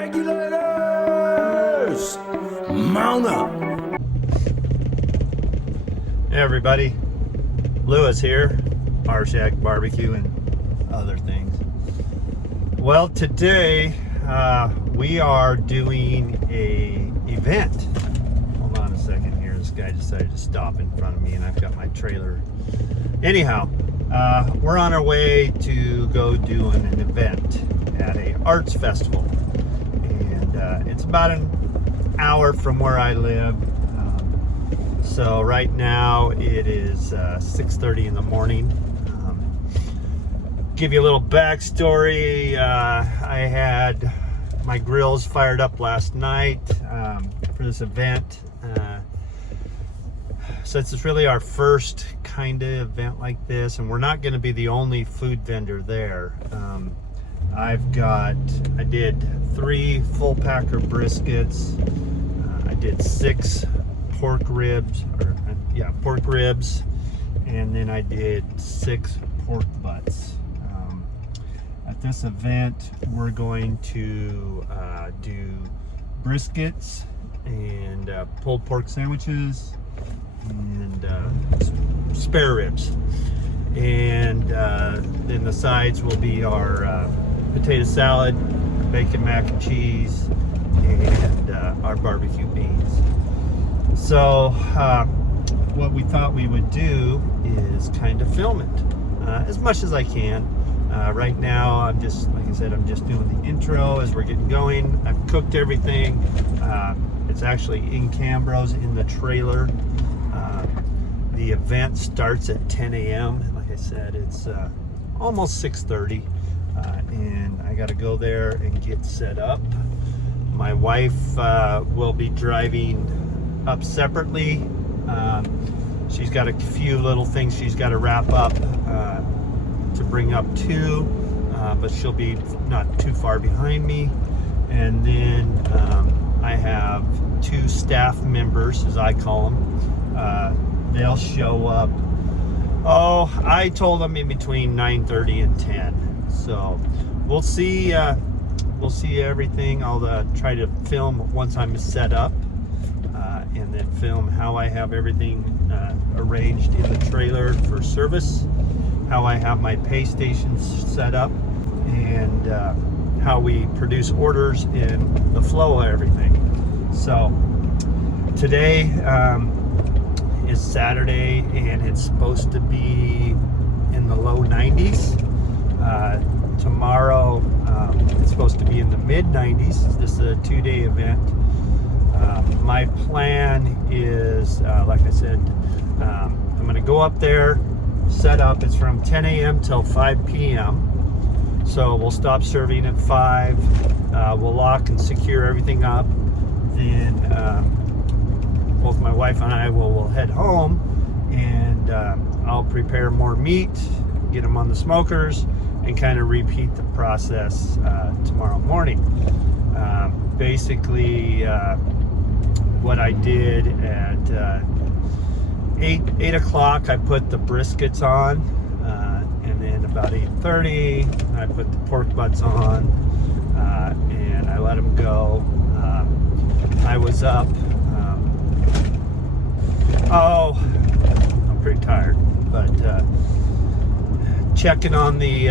Regulators, mount up. Hey everybody, Lewis here, Rshackbbq and other things. Well, today we are doing a event. Hold on a second here. This guy decided to stop in front of me and I've got my trailer. Anyhow, we're on our way to go do an event at a arts festival. And it's about an hour from where I live. So right now it is 6:30 in the morning. Give you a little backstory. I had my grills fired up last night for this event. Since it's really our first kind of event like this, and we're not going to be the only food vendor there. I did 3 full packer briskets. I did 6 pork ribs, and then I did 6 pork butts. At this event, we're going to do briskets and pulled pork sandwiches and spare ribs. And then the sides will be our potato salad, bacon mac and cheese, and our barbecue beans. So what we thought we would do is kind of film it as much as I can. Right now, I'm just doing the intro as we're getting going. I've cooked everything. It's actually in Cambros in the trailer. The event starts at 10 a.m. Like I said, it's almost 6:30, and I got to go there and get set up. My wife will be driving up separately. She's got a few little things she's got to wrap up to bring up too, but she'll be not too far behind me. And then I have 2 staff members, as I call them. They'll show up. Oh, I told them in between 9:30 and 10. So we'll see. We'll see everything. I'll try to film once I'm set up, and then film how I have everything arranged in the trailer for service, how I have my pay stations set up, and how we produce orders and the flow of everything. So today is Saturday, and it's supposed to be in the low 90s. Tomorrow it's supposed to be in the mid 90s. This is a 2-day event. My plan is, like I said, I'm going to go up there, set up. It's from 10 a.m. till 5 p.m. So we'll stop serving at 5. We'll lock and secure everything up. Then both my wife and I will head home, and I'll prepare more meat, get them on the smokers, and kind of repeat the process tomorrow morning. Basically, what I did at 8 o'clock, I put the briskets on, and then about 8:30, I put the pork butts on, and I let them go. I was up. I'm pretty tired, but checking on the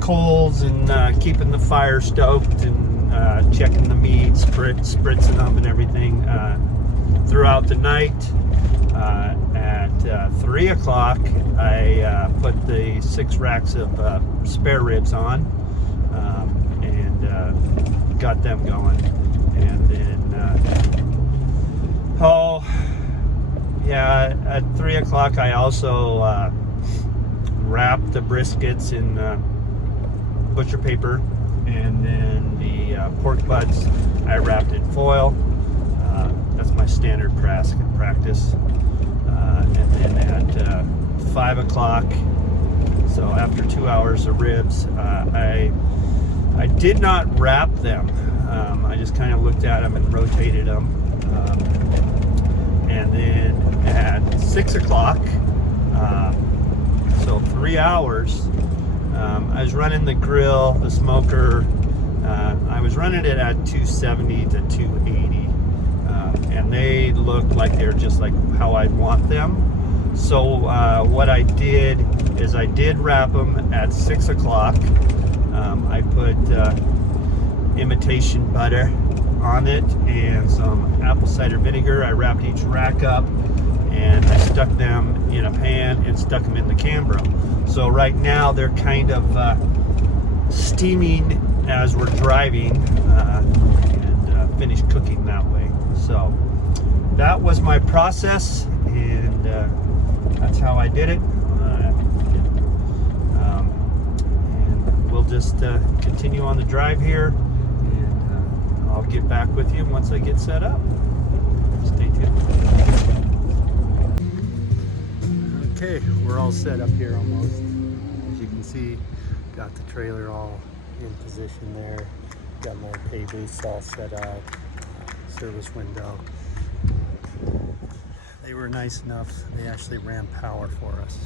coals and keeping the fire stoked, and checking the meat, spritzing them and everything throughout the night. At 3 o'clock, I put the 6 racks of spare ribs on, and got them going. And then, at 3 o'clock, I also wrapped the briskets in butcher paper, and then the pork butts I wrapped in foil. That's my standard practice. And then at 5 o'clock, so after 2 hours of ribs, I did not wrap them. I just kind of looked at them and rotated them. And then at 6 o'clock, so 3 hours, I was running the grill, the smoker, I was running it at 270 to 280, and they looked like they're just like how I'd want them. So what I did is I did wrap them at 6 o'clock. I put imitation butter on it and some apple cider vinegar. I wrapped each rack up and I stuck them in a pan and stuck them in the Cambro. So right now they're kind of steaming as we're driving, and finished cooking that way. So that was my process, and that's how I did it. And we'll just continue on the drive here, and I'll get back with you once I get set up. Stay tuned. Okay, we're all set up here almost. As you can see, got the trailer all in position there. Got my pay booths all set up, service window. They were nice enough, they actually ran power for us.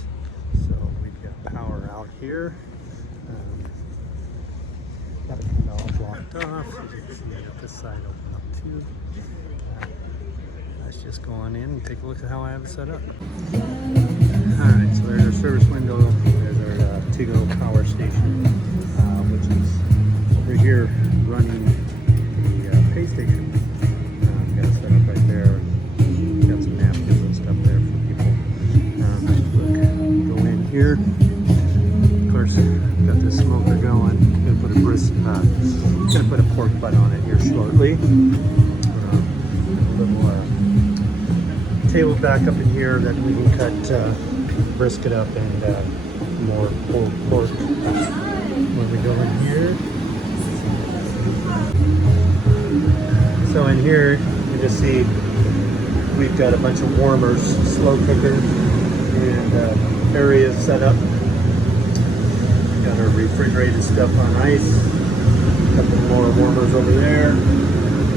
So we've got power out here. Got it kind of all blocked off. As you can see, I got this side open up too. Let's just go on in and take a look at how I have it set up. Alright, so there's our service window. There's our to-go power station, which is over here running the pay station. Got it set up right there. Got some napkins and stuff there for people. Look, go in here. Of course, got this smoker going. Gonna put a gonna put a pork butt on it here shortly. A little table back up in here that we can cut brisket up and more pulled pork. When we go in here, so in here you just see we've got a bunch of warmers, slow cookers, and areas set up. Got our refrigerated stuff on ice. A couple more warmers over there.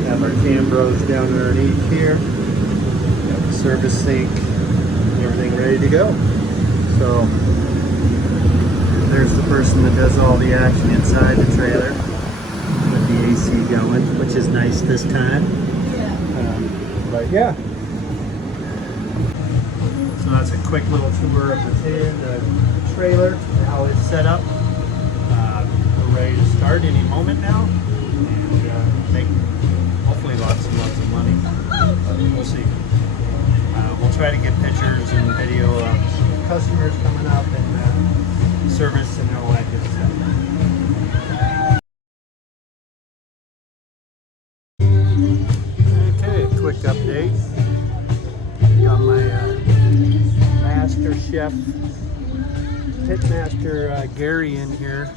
Have our Cambros down underneath here. Got the service sink, everything ready to go. So there's the person that does all the action inside the trailer with the AC going, which is nice this time. But yeah. So that's a quick little tour of the trailer, how it's set up. We're ready to start any moment now and make hopefully lots and lots of money. We'll see. We'll try to get pictures and video of customers coming up and service and all that good stuff. Okay, quick update. Got my master chef, pitmaster Gary in here,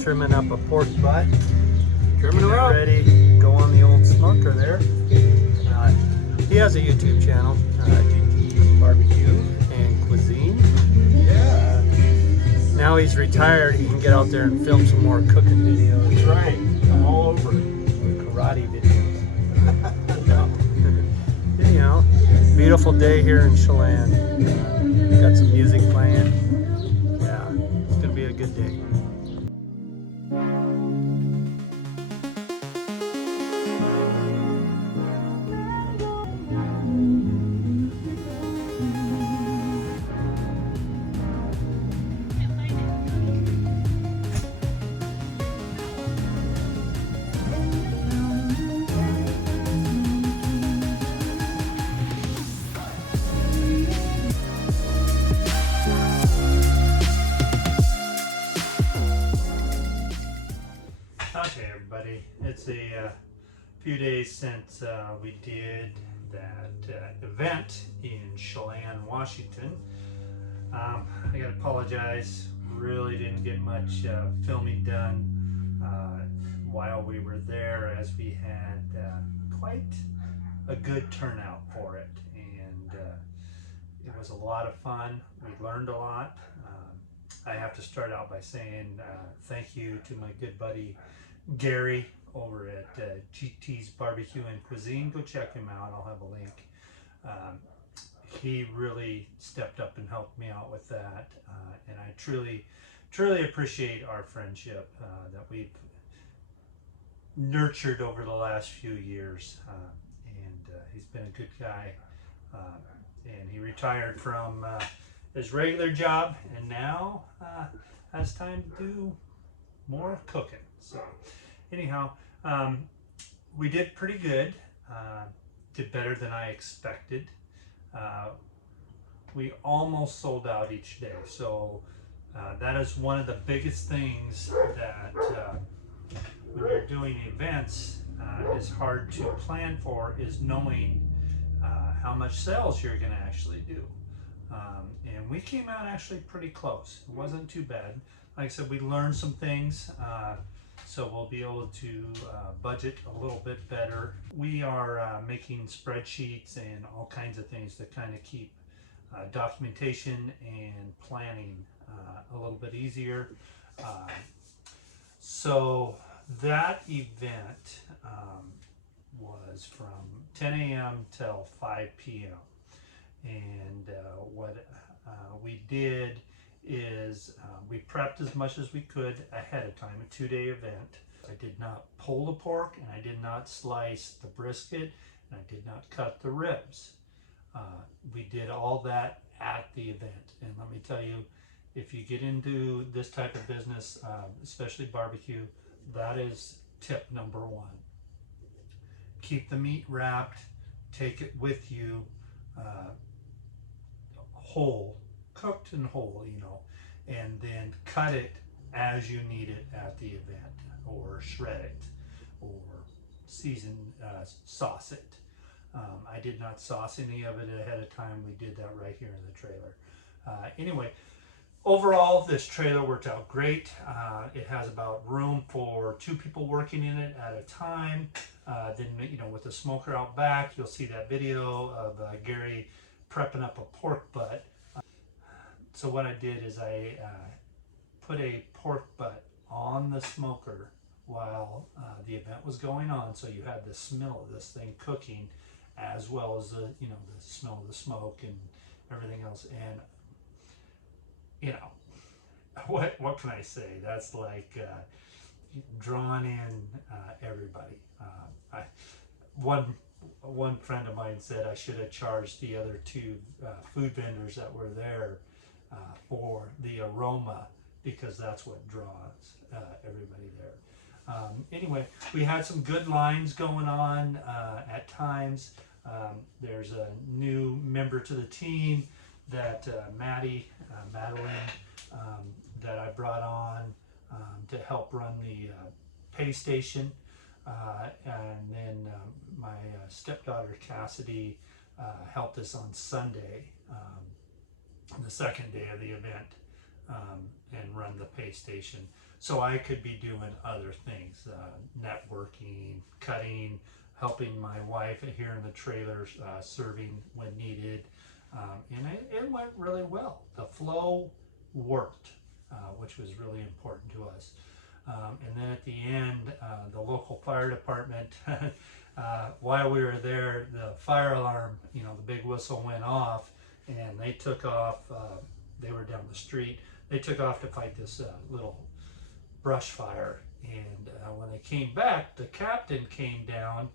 trimming up a pork butt. Trimming it up. Ready, go on the old smoker there. He has a YouTube channel, Rshackbbq and Cuisine. Yeah. Now he's retired, he can get out there and film some more cooking videos. That's right. I'm all over it. Karate videos. You know, beautiful day here in Chelan. Got some music playing. Yeah, it's gonna be a good day. Okay, everybody, it's a few days since we did that event in Chelan, Washington. I gotta apologize, really didn't get much filming done while we were there, as we had quite a good turnout for it, and it was a lot of fun. We learned a lot. I have to start out by saying thank you to my good buddy Gary over at GT's Barbecue and Cuisine. Go check him out. I'll have a link. He really stepped up and helped me out with that, and I truly appreciate our friendship that we've nurtured over the last few years, and he's been a good guy. And he retired from his regular job, and now has time to do more cooking. So, anyhow, we did pretty good. Did better than I expected. We almost sold out each day, so that is one of the biggest things that when you're doing events is hard to plan for, is knowing how much sales you're going to actually do. And we came out actually pretty close. It wasn't too bad. Like I said, we learned some things, so we'll be able to budget a little bit better. We are making spreadsheets and all kinds of things to kind of keep documentation and planning a little bit easier. So that event was from 10 a.m. till 5 p.m. And what we did is we prepped as much as we could ahead of time, a 2-day event. I did not pull the pork, and I did not slice the brisket, and I did not cut the ribs. We did all that at the event. And let me tell you, if you get into this type of business, especially barbecue, that is tip number one. Keep the meat wrapped, take it with you, whole, cooked and whole, you know, and then cut it as you need it at the event, or shred it, or season, sauce it. I did not sauce any of it ahead of time. We did that right here in the trailer. Anyway, overall, this trailer worked out great. It has about room for 2 people working in it at a time. Then, you know, with the smoker out back, you'll see that video of Gary prepping up a pork butt. So what I did is I put a pork butt on the smoker while the event was going on, so you had the smell of this thing cooking, as well as the, you know, the smell of the smoke and everything else. And you know, what can I say? That's like drawn in everybody. One friend of mine said I should have charged the other 2 food vendors that were there for the aroma, because that's what draws everybody there. Anyway, we had some good lines going on at times. There's a new member to the team that Madeline, that I brought on to help run the pay station. And then my stepdaughter Cassidy helped us on Sunday, the second day of the event, and run the pay station. So I could be doing other things, networking, cutting, helping my wife here in the trailer, serving when needed. And it went really well. The flow worked, which was really important to us. And then at the end, the local fire department, while we were there, the fire alarm, you know, the big whistle went off, and they took off. They were down the street. They took off to fight this little brush fire. And when they came back, the captain came down.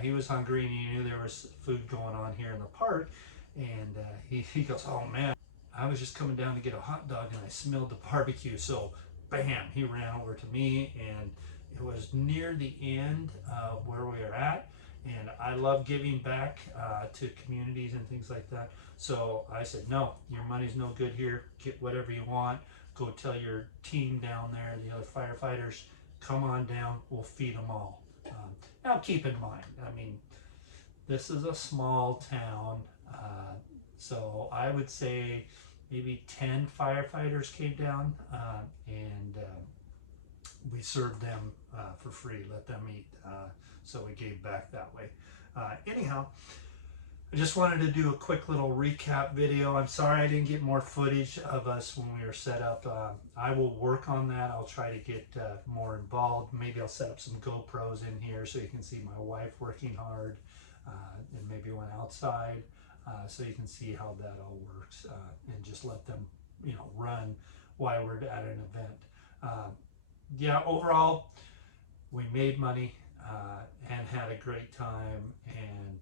He was hungry, and he knew there was food going on here in the park. And he goes, "Oh man, I was just coming down to get a hot dog, and I smelled the barbecue." So bam, he ran over to me, and it was near the end where we were at. And I love giving back to communities and things like that. So I said, "No, your money's no good here. Get whatever you want. Go tell your team down there, the other firefighters, come on down. We'll feed them all." Now keep in mind, I mean, this is a small town. So I would say maybe 10 firefighters came down, and we served them for free, let them eat. So we gave back that way. Anyhow, I just wanted to do a quick little recap video. I'm sorry I didn't get more footage of us when we were set up. I will work on that. I'll try to get more involved. Maybe I'll set up some GoPros in here so you can see my wife working hard, and maybe one outside, so you can see how that all works, and just let them, you know, run while we're at an event. Yeah, overall, we made money and had a great time, and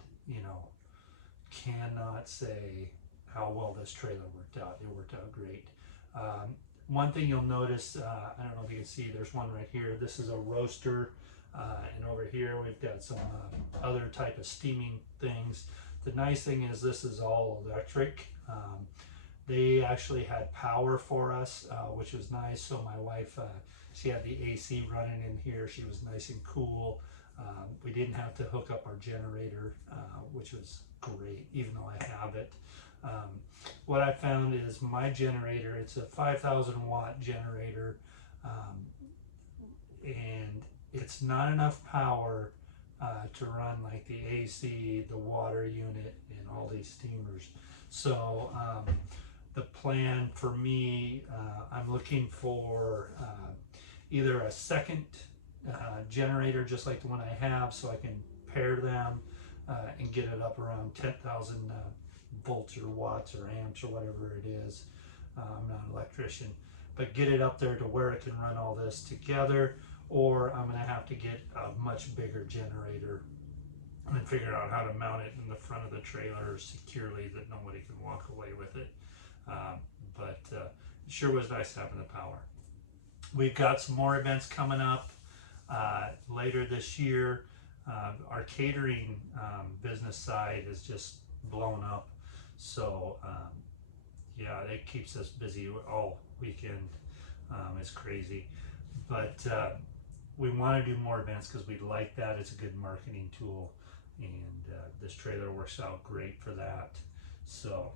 cannot say how well this trailer worked out. It worked out great. One thing you'll notice, I don't know if you can see, there's one right here. This is a roaster, and over here we've got some other type of steaming things. The nice thing is this is all electric. They actually had power for us, which was nice. So my wife, she had the AC running in here. She was nice and cool. We didn't have to hook up our generator, which was great, even though I have it. What I found is my generator, it's a 5,000 watt generator, and it's not enough power to run like the AC, the water unit, and all these steamers. So the plan for me, I'm looking for either a second generator just like the one I have, so I can pair them and get it up around 10,000 volts or watts or amps or whatever it is. I'm not an electrician, but get it up there to where it can run all this together, or I'm going to have to get a much bigger generator and then figure out how to mount it in the front of the trailer securely that nobody can walk away with it. But it sure was nice having the power. We've got some more events coming up later this year. Our catering business side is just blown up. So yeah, it keeps us busy all weekend. It's crazy. But we want to do more events because we like that. It's a good marketing tool. And this trailer works out great for that. So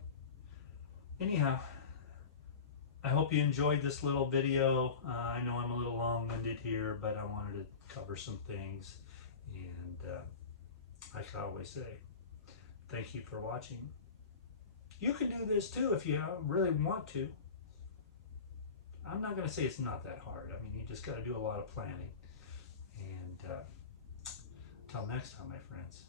anyhow, I hope you enjoyed this little video. I know I'm a little long-winded here, but I wanted to cover some things. And like I always say, thank you for watching. You can do this too if you really want to. I'm not going to say it's not that hard. I mean, you just got to do a lot of planning. And until next time, my friends.